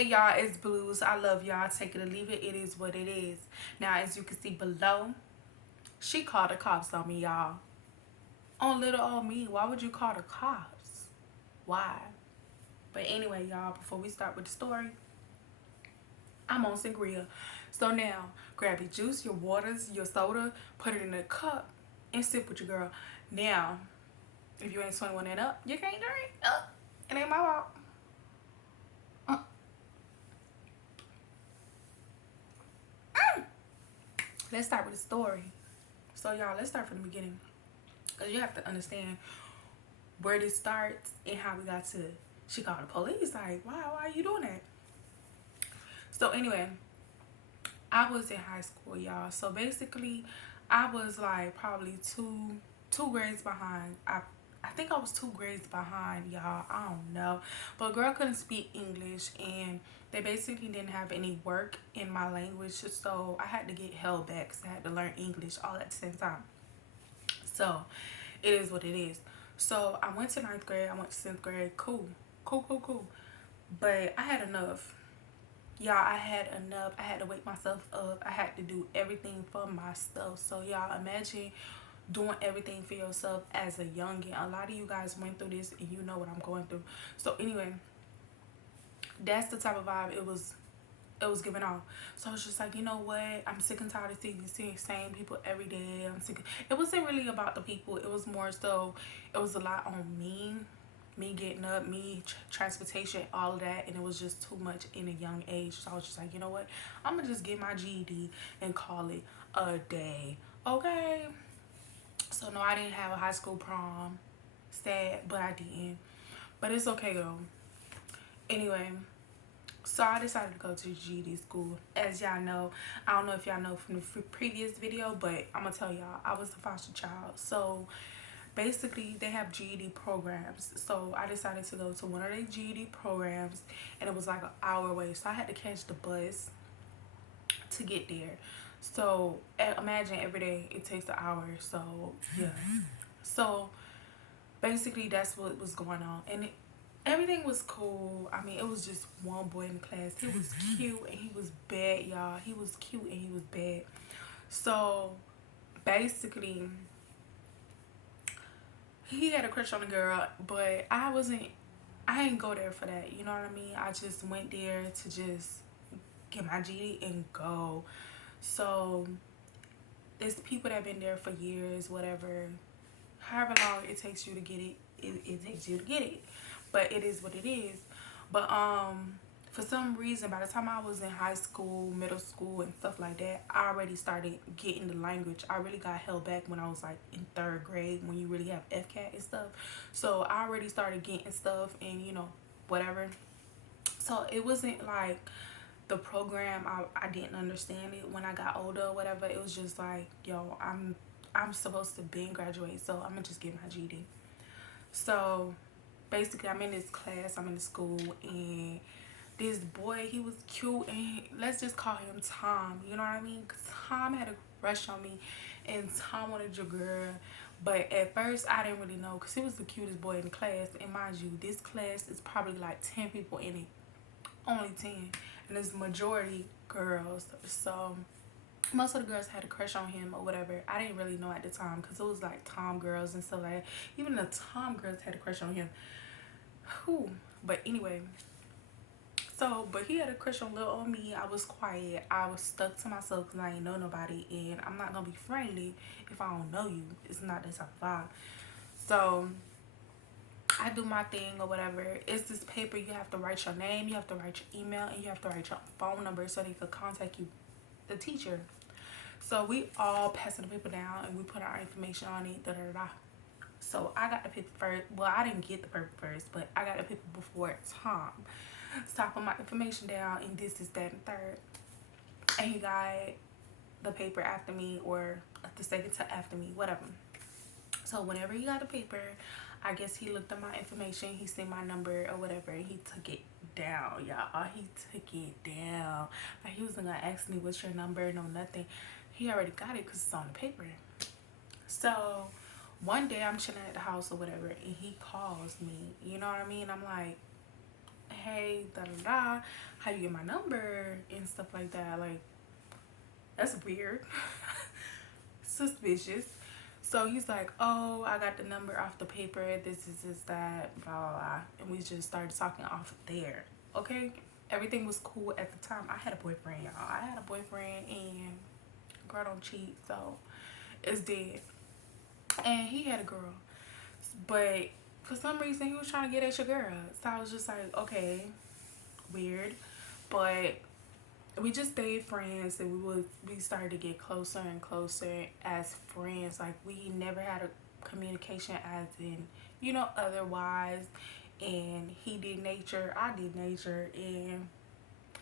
Hey y'all, it's Blues. I love y'all. Take it or leave it. It is what it is. Now, as you can see below, she called the cops on me, y'all. On little old me. Why would you call the cops? Why? But anyway, y'all, before we start with the story, I'm on sangria. So now, grab your juice, your waters, your soda, put it in a cup, and sip with your girl. Now, if you ain't 21 and up, you can't drink. It ain't my fault. Let's start with the story. So y'all, let's start from the beginning, because you have to understand where this starts and how we got to. She called the police. Like, why are you doing that? So anyway, I was in high school, y'all. So basically, I was like probably two grades behind. I think I was 2 grades behind, y'all. I don't know, but a girl couldn't speak English, and they basically didn't have any work in my language, so I had to get held back because I had to learn English all at the same time. So it is what it is. So I went to ninth grade, I went to 10th grade. Cool, cool, cool, cool. But I had enough. Y'all, I had enough. I had to wake myself up. I had to do everything for myself. So y'all, imagine doing everything for yourself as a youngin. A lot of you guys went through this and you know what I'm going through. So anyway, that's the type of vibe it was giving off. So I was just like, you know what? I'm sick and tired of seeing the same people every day. I'm sick. It wasn't really about the people. It was more so, it was a lot on me. Me getting up, me transportation, all of that. And it was just too much in a young age. So I was just like, you know what? I'm going to just get my GED and call it a day. Okay? So no, I didn't have a high school prom. Sad, but I didn't. But it's okay though. Anyway, so I decided to go to GED school. As y'all know, I don't know if y'all know from the previous video, but I'm gonna tell y'all, I was a foster child. So basically they have GED programs. So I decided to go to one of their GED programs, and it was like an hour away. So I had to catch the bus to get there. So imagine every day it takes an hour. So yeah. So basically that's what was going on, and everything was cool. I mean, it was just one boy in the class. He was cute and he was bad, y'all. He was cute and he was bad. So basically he had a crush on a girl, but I didn't go there for that, you know what I mean? I just went there to just get my GD and go. So it's people that have been there for years, whatever, however long it takes you to get it, it takes you to get it. But it is what it is. But for some reason, by the time I was in high school, middle school, and stuff like that, I already started getting the language. I really got held back when I was like in 3rd grade, when you really have FCAT and stuff. So I already started getting stuff, and you know, whatever. So it wasn't like the program, I didn't understand it when I got older or whatever. It was just like, yo, I'm supposed to be in graduate, so I'm gonna just get my GD. So basically I'm in this class, I'm in the school, and this boy, he was cute, and let's just call him Tom, you know what I mean? Because Tom had a crush on me, and Tom wanted your girl. But at first I didn't really know, because he was the cutest boy in the class. And mind you, this class is probably like 10 people in it, only 10, and it's majority girls. So most of the girls had a crush on him or whatever. I didn't really know at the time, because it was like Tom girls and stuff like that. Even the Tom girls had a crush on him. Whew. But anyway, so, but he had a crush on little old me. I was quiet. I was stuck to myself because I ain't know nobody, and I'm not gonna be friendly if I don't know you. It's not that type of vibe. So I do my thing or whatever. It's this paper. You have to write your name, you have to write your email, and you have to write your phone number so they could contact you, the teacher. So we all passed the paper down, and we put our information on it. Da da da. So I got the paper first. Well, I didn't get the paper first, but I got the paper before Tom. So I put my information down, and this is that and third. And he got the paper after me, or the second to after me, whatever. So whenever he got the paper, I guess he looked at my information, he seen my number or whatever, and he took it down, y'all. He took it down. Like, he wasn't gonna ask me what's your number, no nothing. He already got it because it's on the paper. So one day I'm chilling at the house or whatever, and he calls me, you know what I mean? I'm like, hey, da da da, how you get my number and stuff like that. Like, that's weird. Suspicious. So he's like, oh, I got the number off the paper. This, that, blah, blah, blah. And we just started talking off there. Okay? Everything was cool at the time. I had a boyfriend, y'all. I had a boyfriend, and girl don't cheat. So it's dead. And he had a girl. But for some reason, he was trying to get at your girl. So I was just like, okay, weird. But we just stayed friends, and we started to get closer and closer as friends. Like, we never had a communication as in, otherwise. And he did nature, I did nature, and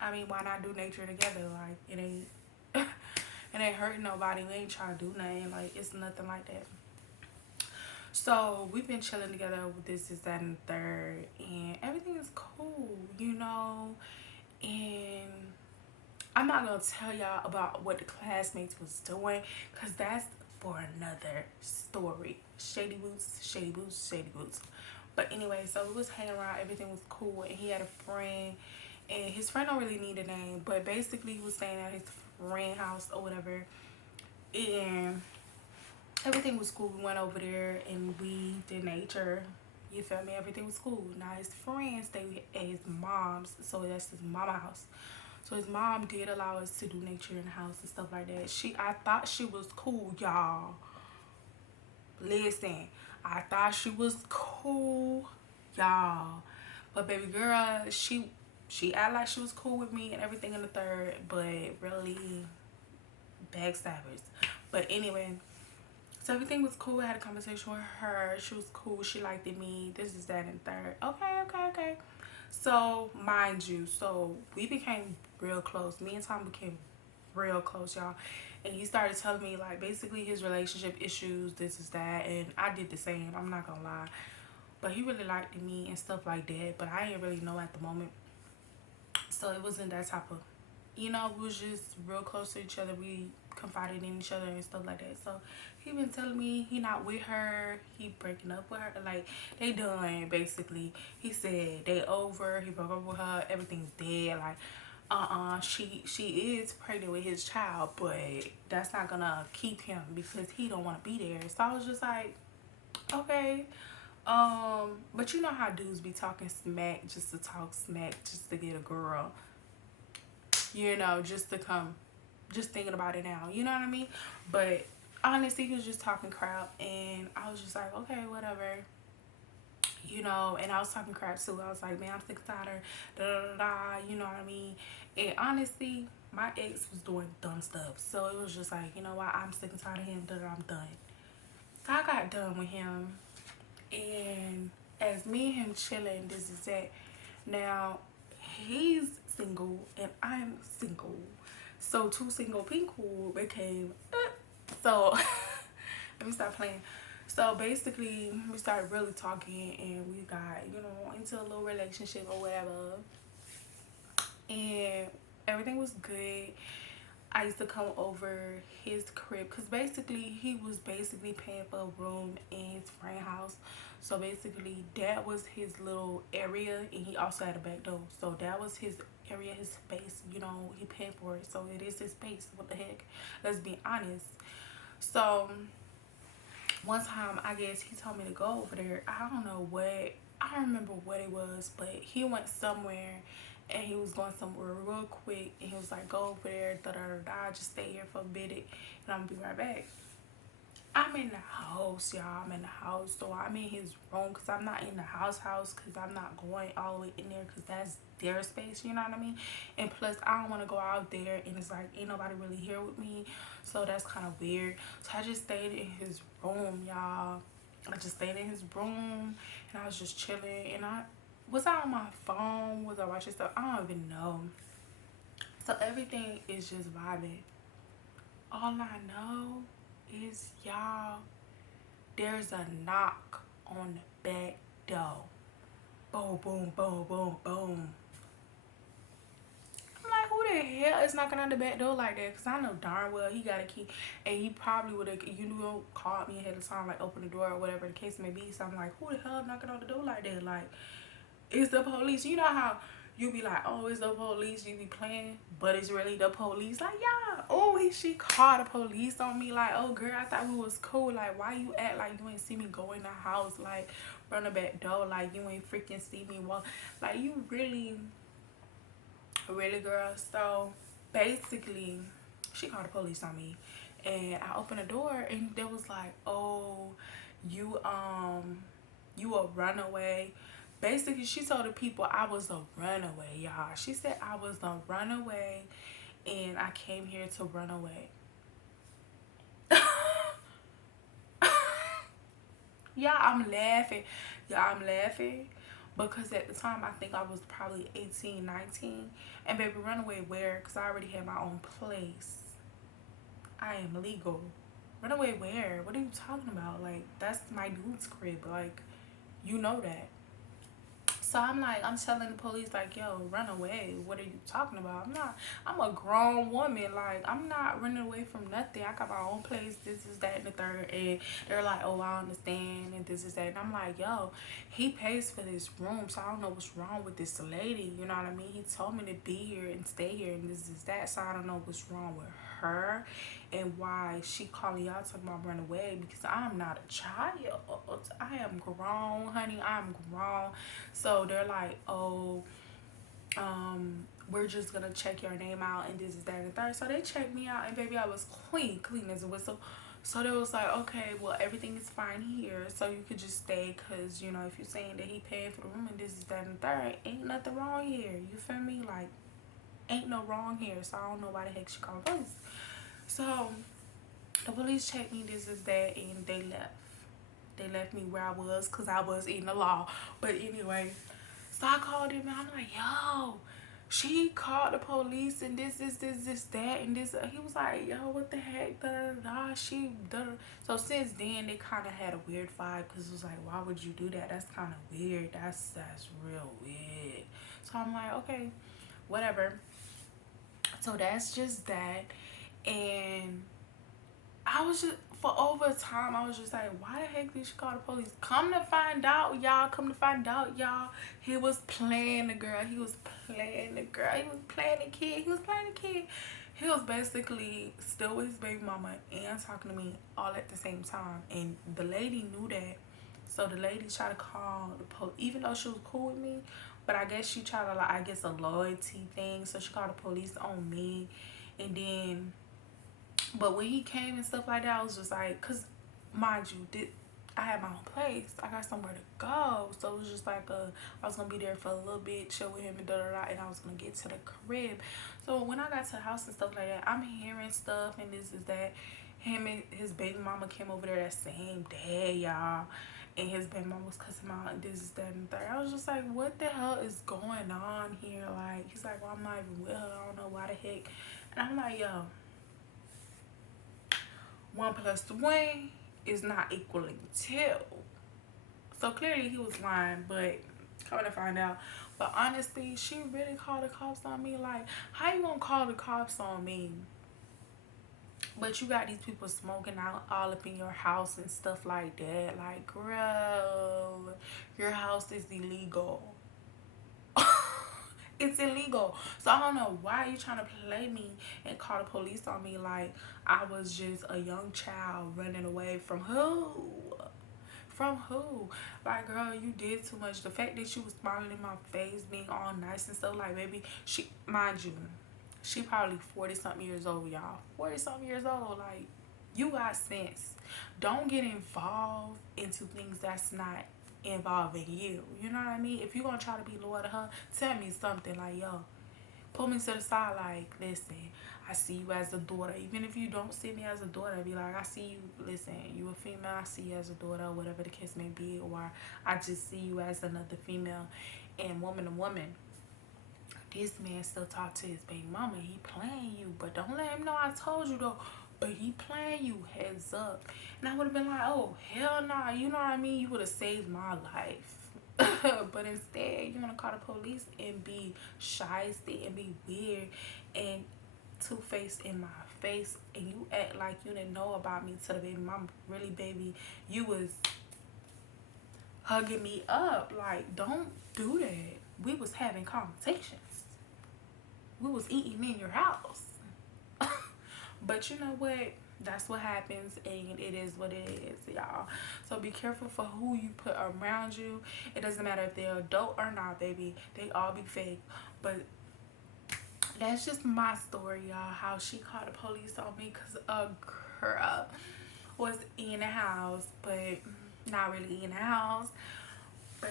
I mean, why not do nature together? Like, it ain't it ain't hurting nobody. We ain't trying to do nothing. Like, it's nothing like that. So we've been chilling together with this, that, and the third, and everything is cool. And I'm not gonna tell y'all about what the classmates was doing, because that's for another story. Shady boots, shady boots, shady boots. But anyway, so we was hanging around, everything was cool, and he had a friend, and his friend don't really need a name, but basically he was staying at his friend house or whatever, and everything was cool. We went over there and we did nature. You feel me? Everything was cool. Now his friends stayed at his mom's, so that's his mama house. So his mom did allow us to do nature in the house and stuff like that. I thought she was cool, y'all. Listen, I thought she was cool, y'all. But baby girl, she acted like she was cool with me and everything in the third, but really backstabbers. But anyway, so everything was cool. I had a conversation with her. She was cool. She liked me. This is that and third. Okay. So mind you, so we became real close. Me and Tom became real close, y'all. And he started telling me, like, basically his relationship issues, this is that, and I did the same. I'm not gonna lie. But he really liked me and stuff like that. But I didn't really know at the moment. So it wasn't that type of, we was just real close to each other. We confided in each other and stuff like that. So he been telling me he not with her, he breaking up with her, like they done basically. He said they over, he broke up with her, everything's dead. Like she is pregnant with his child, but that's not gonna keep him because he don't want to be there. So I was just like, okay. But you know how dudes be talking smack just to talk smack, just to get a girl, just to come, just thinking about it now, you know what I mean? But honestly, he was just talking crap, and I was just like, okay, whatever, and I was talking crap too. I was like, man, I'm sick and tired of da da da, you know what I mean? And honestly, my ex was doing dumb stuff, so it was just like, you know what, I'm sick and tired of him, I'm done. So I got done with him, and as me and him chilling, this is that. Now, he's single and I'm single. So two single people became so let me stop playing. So basically we started really talking, and we got, into a little relationship or whatever. And everything was good. I used to come over his crib because basically he was basically paying for a room in his friend house. So basically that was his little area, and he also had a back door. So that was his area, his space, he paid for it. So it is his space. What the heck? Let's be honest. So one time, I guess he told me to go over there. I don't know what, I don't remember what it was, but he went somewhere, and he was going somewhere real quick, and he was like, go over there, da da da da, just stay here for a minute, and I'm gonna be right back. I'm in the house, y'all. I'm in the house, so I'm in his room, because I'm not in the house, because I'm not going all the way in there, because that's their space, you know what I mean? And plus, I don't want to go out there, and it's like, ain't nobody really here with me, so that's kind of weird. So I just stayed in his room, y'all. I just stayed in his room, and I was just chilling, and was I on my phone? Was I watching stuff? I don't even know. So everything is just vibing. All I know is, y'all, there's a knock on the back door. Boom, boom, boom, boom, boom. I'm like, who the hell is knocking on the back door like that? Because I know darn well he got a key, and he probably would have, called me ahead of time, like open the door or whatever the case may be. So I'm like, who the hell knocking on the door like that? Like, It's the police. You know how you be like, oh, it's the police, you be playing, but it's really the police. Like, yeah, oh, she called the police on me. Like, oh, girl, I thought we was cool. Like, why you act like you ain't see me go in the house, like, run the back door, like, you ain't freaking see me walk. Like, you really, girl. So, basically, she called the police on me. And I opened the door, and they was like, oh, you, you a runaway. Basically, she told the people I was a runaway, y'all. She said I was a runaway and I came here to run away. Yeah, I'm laughing. Yeah, I'm laughing because at the time I think I was probably 18, 19. And baby, runaway where? Because I already had my own place. I am legal. Runaway where? What are you talking about? Like, that's my dude's crib. Like, you know that. So I'm like, I'm telling the police, like, yo, run away. What are you talking about? I'm a grown woman. Like, I'm not running away from nothing. I got my own place. This is that and the third. And they're like, oh, I understand. And this is that. And I'm like, yo, he pays for this room. So I don't know what's wrong with this lady. You know what I mean? He told me to be here and stay here. And this is that. So I don't know what's wrong with her and why she calling y'all talking about run away, because I'm not a child. I am grown, honey. I'm grown. So they're like, oh, we're just gonna check your name out and this is that and the third. So they checked me out and baby, I was clean as a whistle. So they was like, okay, well, everything is fine here, so you could just stay, because you know, if you're saying that he paid for the room and this is that and the third, ain't nothing wrong here. You feel me? Like, ain't no wrong here. So I don't know why the heck she called police. So the police checked me, this is that, and they left. They left me where I was because I was in the law. But anyway, so I called him and I'm like, yo, she called the police and this, that, and this. He was like, yo, what the heck? Da, da, da, she, da, da. So since then, they kind of had a weird vibe because it was like, why would you do that? That's kind of weird. That's real weird. So I'm like, okay, whatever. So that's just that. And I was just, for over time, I was just like, why the heck did she call the police? Come to find out, y'all, he was playing the girl. He was playing the girl. He was playing the kid. He was basically still with his baby mama and talking to me all at the same time. And the lady knew that. So the lady tried to call the police, even though she was cool with me. But I guess she tried to, like, I guess a loyalty thing. So she called the police on me. And then, but when he came and stuff like that, I was just like, because mind you, I had my own place. I got somewhere to go. So it was just like, I was going to be there for a little bit, chill with him and da-da-da, and I was going to get to the crib. So when I got to the house and stuff like that, I'm hearing stuff and this is that. Him and his baby mama came over there that same day, y'all. And his baby mama was cussing him out and this is that and third. I was just like, what the hell is going on here? Like, he's like, well, I'm not even with her. I don't know why the heck. And I'm like, yo, 1 + 1 is not equaling 2. So clearly he was lying, but coming to find out. But honestly, she really called the cops on me. Like, how you gonna call the cops on me? But you got these people smoking out all up in your house and stuff like that. Like, girl, your house is illegal. It's illegal. So I don't know why you trying to play me and call the police on me like I was just a young child running away from who? From who? Like, girl, you did too much. The fact that you was smiling in my face, being all nice and stuff, like, baby, she, mind you, she probably 40-something years old, y'all. 40-something years old. Like, you got sense. Don't get involved into things that's not involving you. You know what I mean? If you're gonna try to be loyal to her, tell me something like, yo, pull me to the side, like, listen, I see you as a daughter. Even if you don't see me as a daughter, be like, I see you, listen, you a female, I see you as a daughter, whatever the case may be, or I just see you as another female. And woman to woman, this man still talk to his baby mama. He playing you, but don't let him know I told you though. But he playing you, heads up. And I would have been like, oh, hell nah. You know what I mean? You would have saved my life. But instead, you want to call the police and be shysty and be weird and two-faced in my face. And you act like you didn't know about me to the baby mama. Really, baby, you was hugging me up. Like, don't do that. We was having conversations. We was eating in your house. But you know what? That's what happens, and it is what it is, y'all. So be careful for who you put around you. It doesn't matter if they're adult or not, baby. They all be fake. But that's just my story, y'all. How she called the police on me because a girl was in the house, but not really in the house. But